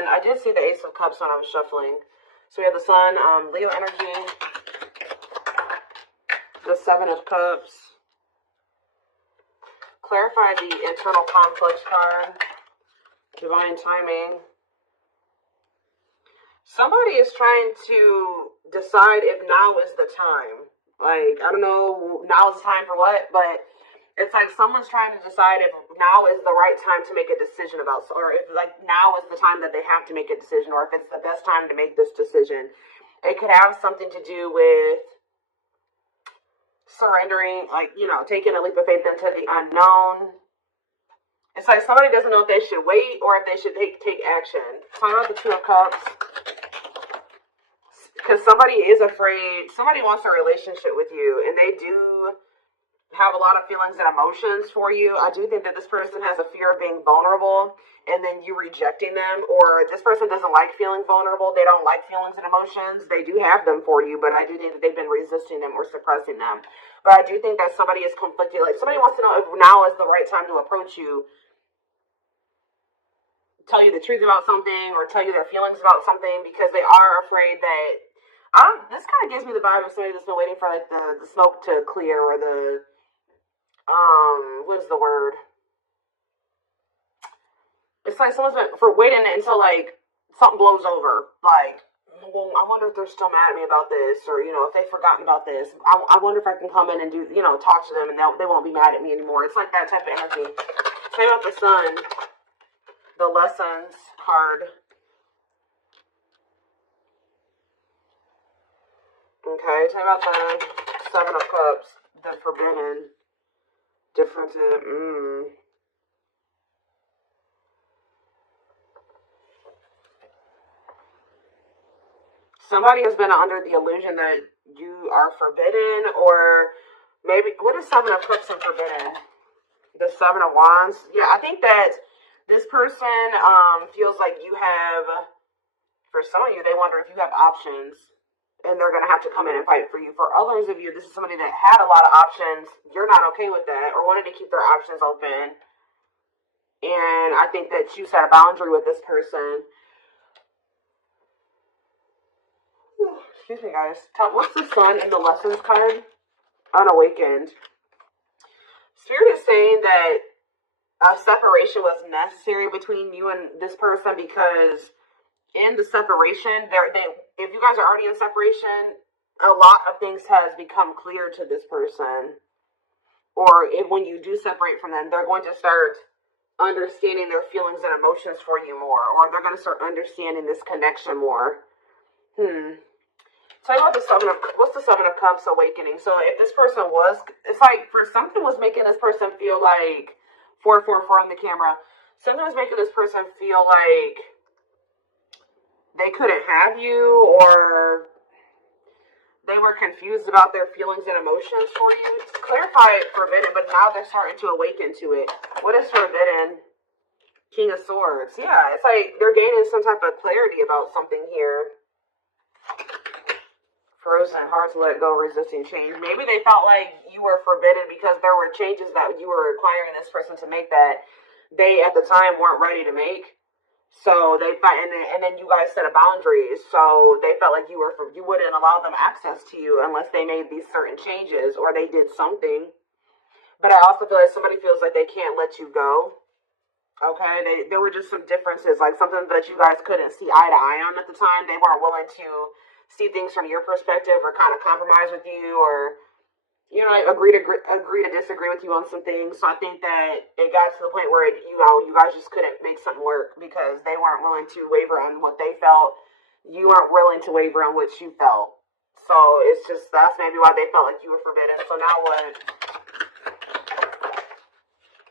Sun. I did see the Ace of Cups when I was shuffling. So we have the Sun, Leo energy, the Seven of Cups. Clarify the internal conflict card. Divine timing. Somebody is trying to decide if now is the time. Like, I don't know, now is the time for what, but it's like someone's trying to decide if now is the right time to make a decision about, or if like now is the time that they have to make a decision, or if it's the best time to make this decision. It could have something to do with surrendering, like, you know, taking a leap of faith into the unknown. It's like somebody doesn't know if they should wait or if they should take action. Talking about the Two of Cups. Because somebody is afraid, somebody wants a relationship with you, and they do have a lot of feelings and emotions for you. I do think that this person has a fear of being vulnerable, and then you rejecting them, or this person doesn't like feeling vulnerable. They don't like feelings and emotions. They do have them for you, but I do think that they've been resisting them or suppressing them. But I do think that somebody is conflicted. Like, somebody wants to know if now is the right time to approach you, tell you the truth about something, or tell you their feelings about something, because they are afraid that, this kind of gives me the vibe of somebody that's been waiting for like the smoke to clear, or the, what is the word? It's like someone's been waiting until like something blows over. Like, well, I wonder if they're still mad at me about this, or, you know, if they've forgotten about this. I wonder if I can come in and do, you know, talk to them, and they won't be mad at me anymore. It's like that type of energy. Tell you about the Sun, the Lessons card. Okay, tell me about the Seven of Cups, the Forbidden, difference. Somebody has been under the illusion that you are forbidden, or maybe, what is Seven of Cups and Forbidden? The Seven of Wands. Yeah, I think that this person feels like you have, for some of you, they wonder if you have options, and they're going to have to come in and fight for you. For others of you, this is somebody that had a lot of options. You're not okay with that, or wanted to keep their options open. And I think that you set a boundary with this person. Excuse me, guys. What's the Sun in the Lessons card? Unawakened. Spirit is saying that a separation was necessary between you and this person, because in the separation, if you guys are already in separation, a lot of things has become clear to this person. Or when you do separate from them, they're going to start understanding their feelings and emotions for you more, or they're going to start understanding this connection more. Tell you about the what's the Seven of Cups awakening? So if this person was, it's like for something was making this person feel like 444 on the camera. Something was making this person feel like they couldn't have you, or they were confused about their feelings and emotions for you. Clarify forbidden, but now they're starting to awaken to it. What is forbidden? King of Swords. Yeah, it's like they're gaining some type of clarity about something here. Frozen, hard to let go, resisting change. Maybe they felt like you were forbidden because there were changes that you were requiring this person to make that they at the time weren't ready to make. So they fight, and then you guys set a boundary. So they felt like you wouldn't allow them access to you unless they made these certain changes or they did something. But I also feel like somebody feels like they can't let you go. Okay, there were just some differences, like something that you guys couldn't see eye to eye on at the time. They weren't willing to see things from your perspective, or kind of compromise with you, or, you know, agree to disagree with you on some things. So I think that it got to the point where, you guys just couldn't make something work because they weren't willing to waver on what they felt. You weren't willing to waver on what you felt. So it's just, that's maybe why they felt like you were forbidden. So now what?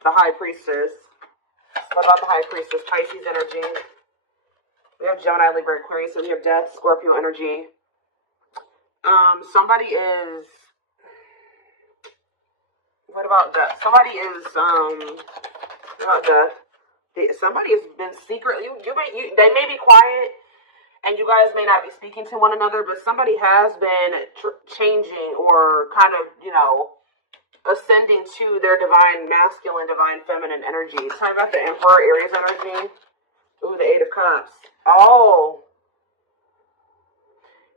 The High Priestess. What about the High Priestess? Pisces energy. We have Gemini, Libra, Aquarius. So we have Death, Scorpio energy. Somebody is... What about Death? Somebody is, what about Death? Somebody has been secretly, they may be quiet, and you guys may not be speaking to one another, but somebody has been changing, or kind of, ascending to their divine masculine, divine feminine energy. Talking about the Emperor, Aries energy. Ooh, the Eight of Cups. Oh.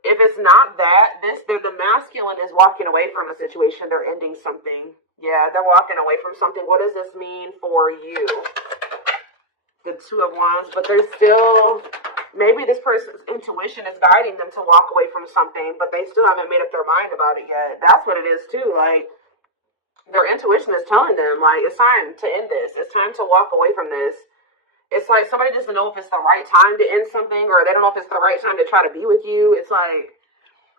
If it's not that, the masculine is walking away from a situation. They're ending something. Yeah, they're walking away from something. What does this mean for you? The Two of Wands, but they're still, maybe this person's intuition is guiding them to walk away from something, but they still haven't made up their mind about it yet. That's what it is too. Like, their intuition is telling them, like, it's time to end this. It's time to walk away from this. It's like somebody doesn't know if it's the right time to end something, or they don't know if it's the right time to try to be with you. It's like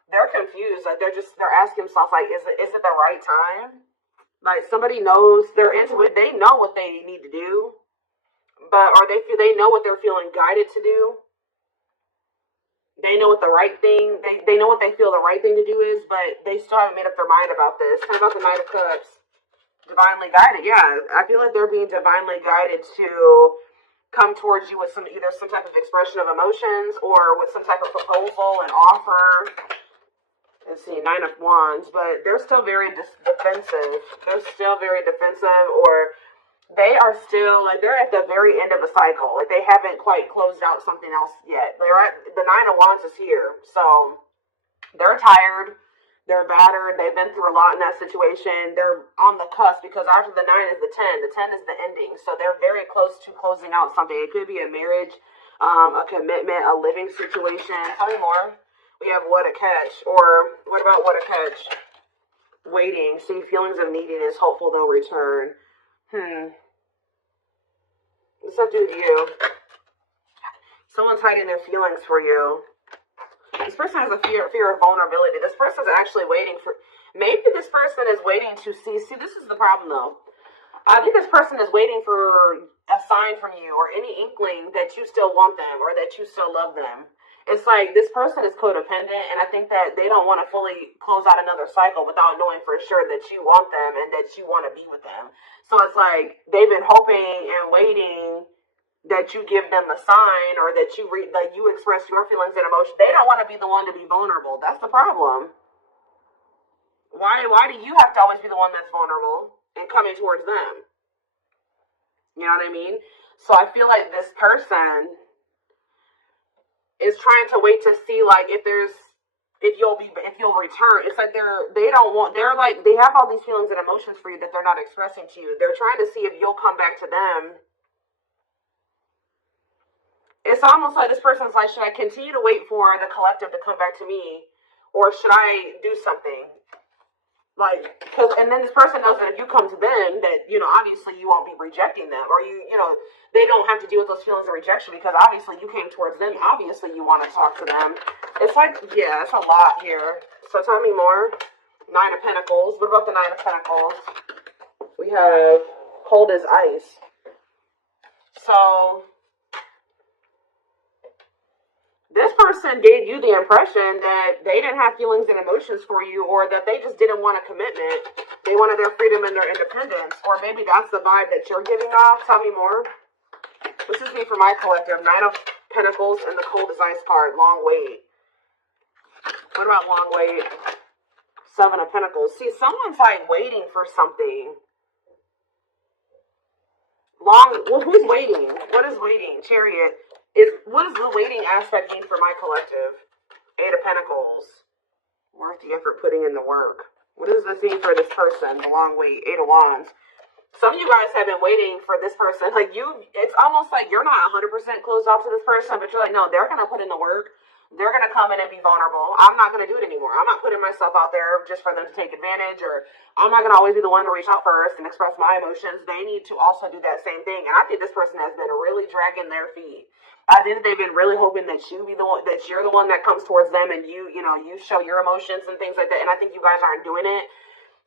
they're confused. Like they're asking themselves, like, is it the right time? Like somebody knows, they're into it. They know what they need to do. But they know what they're feeling guided to do. They know what the right thing, they know what they feel the right thing to do is, but they still haven't made up their mind about this. Kind of about the Knight of Cups. Divinely guided, yeah. I feel like they're being divinely guided to come towards you with either some type of expression of emotions or with some type of proposal and offer. Let's see, Nine of Wands, but they're still very defensive. They're still very defensive, or they are still, like, they're at the very end of a cycle. Like, they haven't quite closed out something else yet. The Nine of Wands is here. So, they're tired. They're battered. They've been through a lot in that situation. They're on the cusp because after the 9 is the 10. The 10 is the ending. So, they're very close to closing out something. It could be a marriage, a commitment, a living situation. Tell me more. We have What a Catch. Or, what about What a Catch? Waiting. See, feelings of neediness. Hopeful they'll return. What's that do with you? Someone's hiding their feelings for you. This person has a fear of vulnerability. This person's actually waiting for, maybe this person is waiting to see, this is the problem though. I think this person is waiting for a sign from you or any inkling that you still want them or that you still love them. It's like this person is codependent, and I think that they don't want to fully close out another cycle without knowing for sure that you want them and that you want to be with them. So it's like they've been hoping and waiting that you give them a sign or that you express your feelings and emotions. They don't want to be the one to be vulnerable. That's the problem. Why do you have to always be the one that's vulnerable and coming towards them? You know what I mean? So I feel like this person is trying to wait to see, like, if you'll return. It's like they have all these feelings and emotions for you that they're not expressing to you. They're trying to see if you'll come back to them. It's almost like this person's like, should I continue to wait for the collective to come back to me, or should I do something? Like, and then this person knows that if you come to them, that, obviously you won't be rejecting them, or they don't have to deal with those feelings of rejection because obviously you came towards them. Obviously you want to talk to them. It's like, yeah, it's a lot here. So tell me more. Nine of Pentacles. What about the Nine of Pentacles? We have cold as ice. So this person gave you the impression that they didn't have feelings and emotions for you, or that they just didn't want a commitment. They wanted their freedom and their independence. Or maybe that's the vibe that you're giving off. Tell me more. This is me for my collective. Nine of Pentacles and the cold as ice card. Long wait. What about long wait? Seven of Pentacles. See, someone's like waiting for something. Who's waiting? What is waiting? Chariot. What does the waiting aspect mean for my collective? Eight of Pentacles. Worth the effort putting in the work. What does this mean for this person? The long wait. Eight of Wands. Some of you guys have been waiting for this person. Like it's almost like you're not 100% closed off to this person, but you're like, no, they're going to put in the work. They're going to come in and be vulnerable. I'm not going to do it anymore. I'm not putting myself out there just for them to take advantage, or I'm not going to always be the one to reach out first and express my emotions. They need to also do that same thing. And I think this person has been really dragging their feet. I think they've been really hoping that you're the one that comes towards them and you show your emotions and things like that. And I think you guys aren't doing it.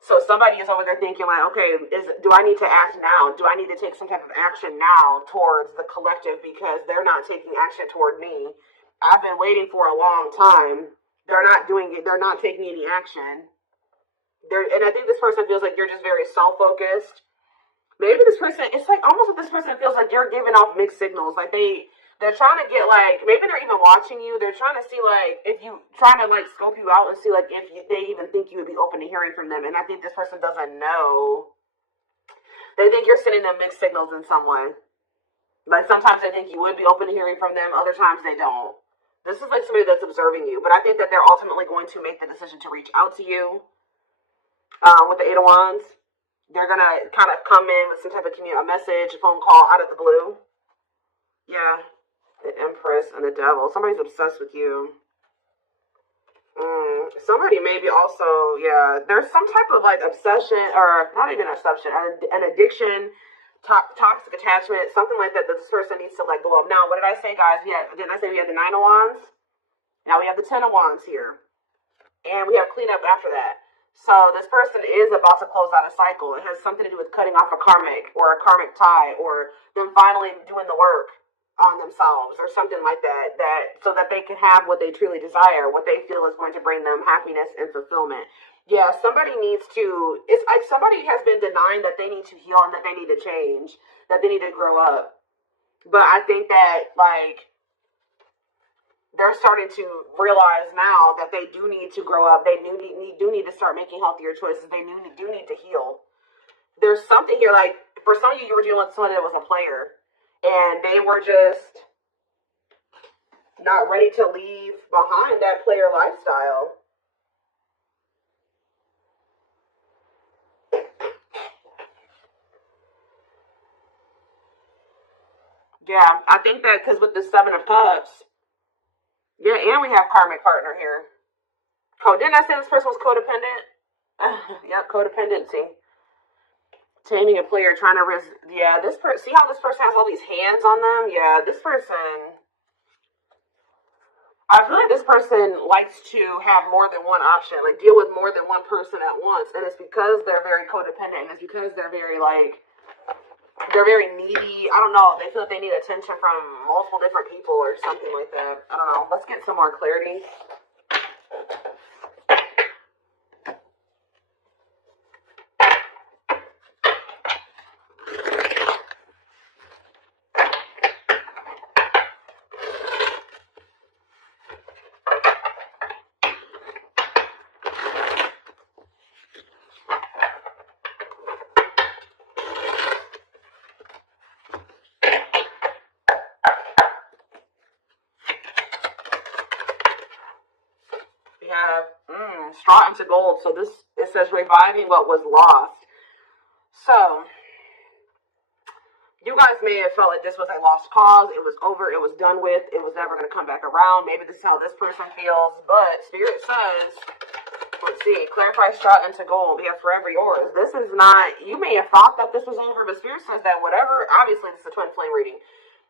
So somebody is over there thinking like, okay, do I need to act now? Do I need to take some type of action now towards the collective because they're not taking action toward me? I've been waiting for a long time. They're not doing it. They're not taking any action. And I think this person feels like you're just very self-focused. Maybe this person, it's like almost like this person feels like you're giving off mixed signals. Like they're trying to get like, maybe they're even watching you. They're trying to see like, if you, trying to like scope you out and see like if they even think you would be open to hearing from them. And I think this person doesn't know. They think you're sending them mixed signals in some way. Like, sometimes they think you would be open to hearing from them. Other times they don't. This is like somebody that's observing you. But I think that they're ultimately going to make the decision to reach out to you. With the Eight of Wands, they're going to kind of come in with some type of a message, a phone call out of the blue. Yeah. The Empress and the Devil. Somebody's obsessed with you. Somebody maybe also, yeah, there's some type of like obsession, or not even obsession, an addiction, toxic attachment, something like that this person needs to let go of. Now, what did I say, guys? Didn't I say we had the Nine of Wands? Now we have the Ten of Wands here. And we have cleanup after that. So this person is about to close out a cycle. It has something to do with cutting off a karmic or a karmic tie, or them finally doing the work on themselves or something like that, so that they can have what they truly desire, what they feel is going to bring them happiness and fulfillment. Yeah, somebody needs to, it's like somebody has been denying that they need to heal and that they need to change, that they need to grow up. But I think that, like, they're starting to realize now that they do need to grow up. They do need to start making healthier choices. They do need to heal. There's something here, like, for some of you, you were dealing with someone that was a player. And they were just not ready to leave behind that player lifestyle. Yeah, I think that because with the Seven of Cups, yeah, and we have karmic partner here. Didn't I say this person was codependent? Yep, codependency. Taming a player, trying to yeah, this person, see how this person has all these hands on them? Yeah, this person, I feel like this person likes to have more than one option, like deal with more than one person at once. And it's because they're very codependent, and it's because they're very, like, they're very needy. I don't know, they feel like they need attention from multiple different people or something like that. I don't know. Let's get some more clarity. We have straw into gold. So this, it says reviving what was lost. So you guys may have felt like this was a lost cause. It was over. It was done with. It was never going to come back around. Maybe this is how this person feels. But Spirit says, let's see, clarify straw into gold. We have forever yours. This is not, you may have thought that this was over, but Spirit says that whatever, obviously this is a twin flame reading,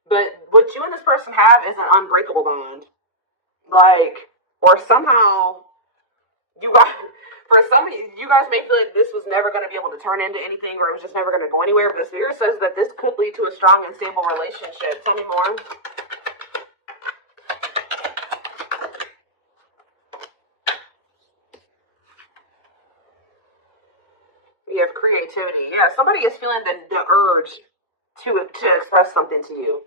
but what you and this person have is an unbreakable bond. Like, or somehow, you guys, for some of you, you guys may feel like this was never going to be able to turn into anything, or it was just never going to go anywhere, but the Spirit says that this could lead to a strong and stable relationship. Tell me more. We have creativity. Yeah, somebody is feeling the urge to express something to you.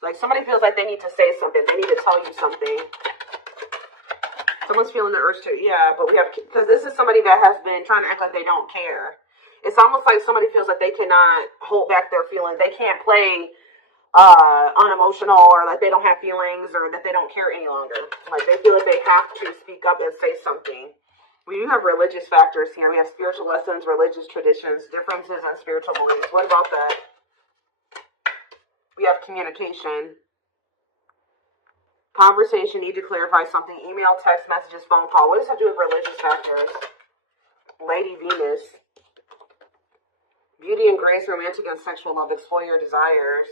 Like, somebody feels like they need to say something. They need to tell you something. Someone's feeling the urge to, yeah, but we have, because this is somebody that has been trying to act like they don't care. It's almost like somebody feels like they cannot hold back their feelings. They can't play unemotional, or like they don't have feelings, or that they don't care any longer. Like, they feel like they have to speak up and say something. We do have religious factors here. We have spiritual lessons, religious traditions, differences in spiritual beliefs. What about that? We have communication. Conversation, need to clarify something. Email, text messages, phone call. What does that do with religious factors? Lady Venus. Beauty and grace, romantic and sexual love. Explore your desires.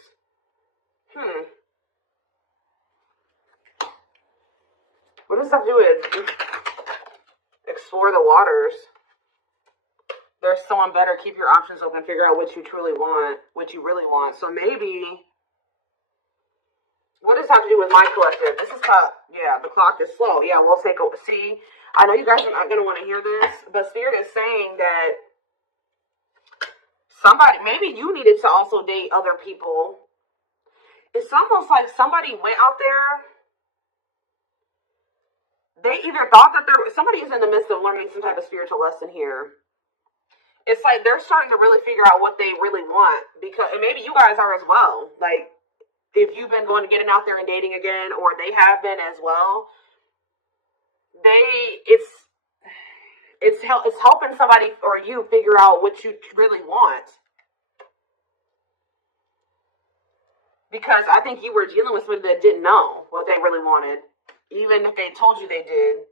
What does that do with explore the waters? There's someone better. Keep your options open. Figure out what you truly want, what you really want. So maybe, what does that have to do with my collective? This is how, yeah, the clock is slow. Yeah, we'll take a, see, I know you guys are not going to want to hear this, but Spirit is saying that somebody, maybe you needed to also date other people. It's almost like somebody went out there. They either thought that somebody is in the midst of learning some type of spiritual lesson here. It's like they're starting to really figure out what they really want, because, and maybe you guys are as well. Like, if you've been going to getting out there and dating again, or they have been as well, it's helping somebody or you figure out what you really want. Because I think you were dealing with somebody that didn't know what they really wanted, even if they told you they did.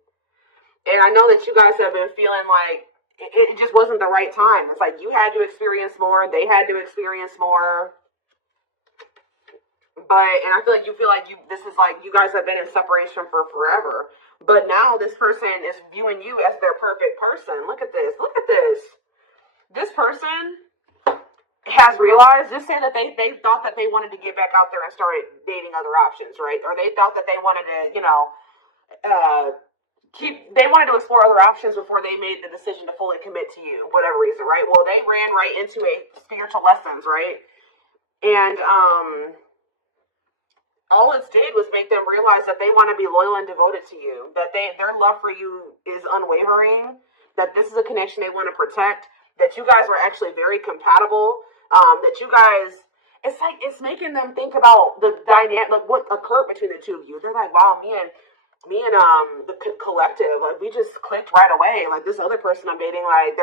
And I know that you guys have been feeling like it just wasn't the right time. It's like you had to experience more, they had to experience more. And I feel like this is like you guys have been in separation for forever. But now this person is viewing you as their perfect person. Look at this. Look at this. This person has realized, just say that they thought that they wanted to get back out there and start dating other options, right? Or they thought that they wanted to, they wanted to explore other options before they made the decision to fully commit to you, whatever reason, right? Well, they ran right into a spiritual lessons, right? And all it did was make them realize that they want to be loyal and devoted to you, that their love for you is unwavering, that this is a connection they want to protect, that you guys were actually very compatible. That you guys, it's making them think about the dynamic, like what occurred between the two of you. They're like, wow, me and the collective, like we just clicked right away. Like this other person I'm dating, like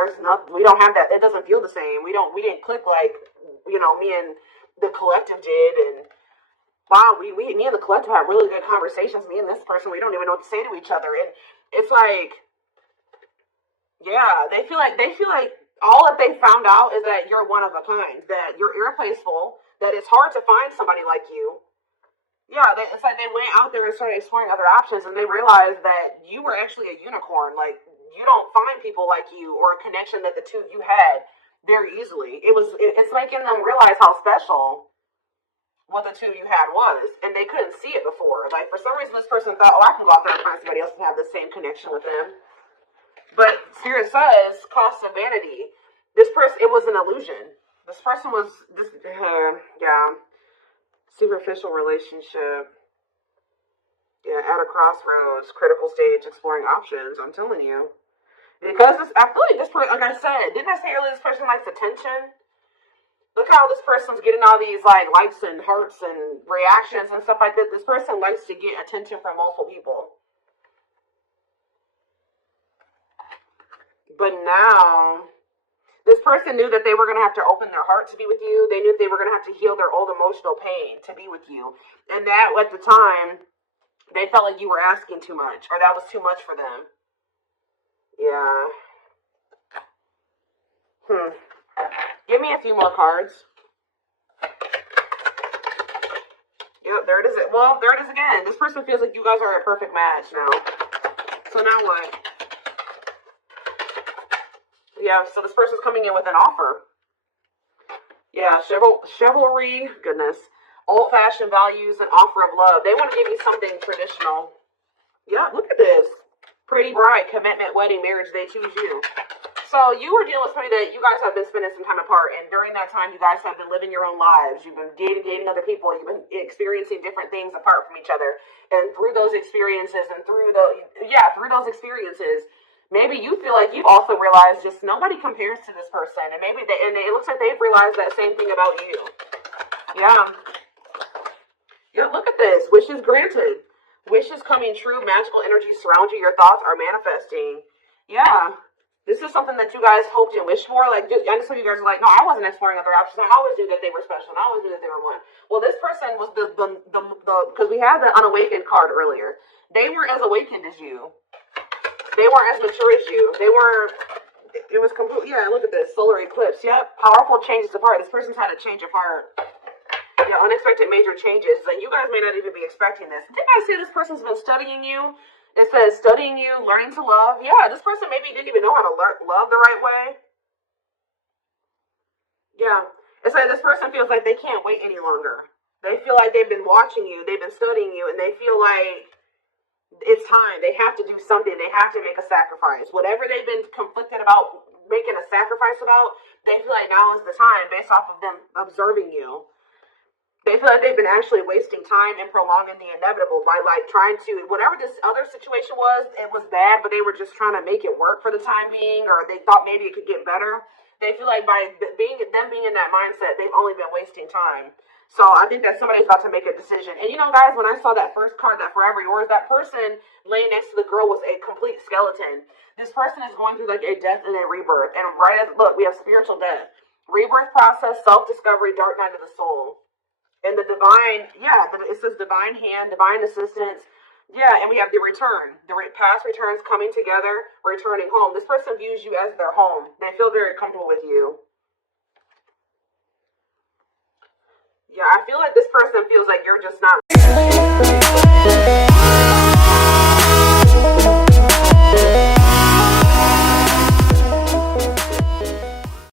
we don't have that. It doesn't feel the same. We didn't click like, me and the collective did. And wow, me and the collective have really good conversations. Me and this person, we don't even know what to say to each other. And it's like, yeah, they feel like all that they found out is that you're one of a kind, that you're irreplaceable, that it's hard to find somebody like you. Yeah, it's like they went out there and started exploring other options, and they realized that you were actually a unicorn. Like, you don't find people like you or a connection that the two of you had very easily. It's making them realize how special what the two of you had was, and they couldn't see it before. Like, for some reason, this person thought, oh, I can go out there and find somebody else to have the same connection with them. But Spirit says, cost of vanity. This person, it was an illusion. This person was superficial relationship. Yeah, at a crossroads, critical stage, exploring options. I'm telling you, because I feel like this person, like I said, didn't I say earlier, this person likes attention? Look how this person's getting all these like likes and hearts and reactions and stuff like that. This person likes to get attention from multiple people. But now, this person knew that they were going to have to open their heart to be with you. They knew they were going to have to heal their old emotional pain to be with you. And that, at the time, they felt like you were asking too much, or that was too much for them. Yeah. Give me a few more cards. Yep, there it is. Well, there it is again. This person feels like you guys are a perfect match now. So now what? Yeah, so this person's coming in with an offer. Yeah, chivalry, goodness. Old-fashioned values and offer of love. They want to give you something traditional. Yeah, look at this. Pretty bride, commitment, wedding, marriage, they choose you. So you were dealing with somebody that you guys have been spending some time apart, and during that time you guys have been living your own lives. You've been dating other people. You've been experiencing different things apart from each other. And through those experiences maybe you feel like you've also realized just nobody compares to this person, and maybe it looks like they've realized that same thing about you. Yeah. Yeah, look at this. Wishes granted. Wishes coming true. Magical energy surround you. Your thoughts are manifesting. Yeah. This is something that you guys hoped and wished for. Like, I just know you guys are like, no, I wasn't exploring other options. I always knew that they were special, and I always knew that they were one. Well, this person was the because we had the unawakened card earlier. They weren't as awakened as you. They weren't as mature as you. It was complete. Yeah, look at this. Solar eclipse. Yep. Powerful changes of heart. This person's had a change of heart. Yeah, unexpected major changes. And you guys may not even be expecting this. Didn't I say this person's been studying you? It says studying you, learning to love. Yeah, this person maybe didn't even know how to love the right way. Yeah. It's like this person feels like they can't wait any longer. They feel like they've been watching you. They've been studying you. And they feel like it's time. They have to do something. They have to make a sacrifice. Whatever they've been conflicted about making a sacrifice about, they feel like now is the time based off of them observing you. They feel like they've been actually wasting time and prolonging the inevitable by like trying to, whatever this other situation was, it was bad, but they were just trying to make it work for the time being, or they thought maybe it could get better. They feel like by being in that mindset, they've only been wasting time. So I think that somebody's about to make a decision. And you know, guys, when I saw that first card, that Forever Yours, that person laying next to the girl was a complete skeleton. This person is going through like a death and a rebirth. And right as, look, we have spiritual death, rebirth process, self-discovery, dark night of the soul. And the divine, yeah, it says divine hand, divine assistance. Yeah, and we have the return. The past returns coming together, returning home. This person views you as their home. They feel very comfortable with you. Yeah, I feel like this person feels like you're just not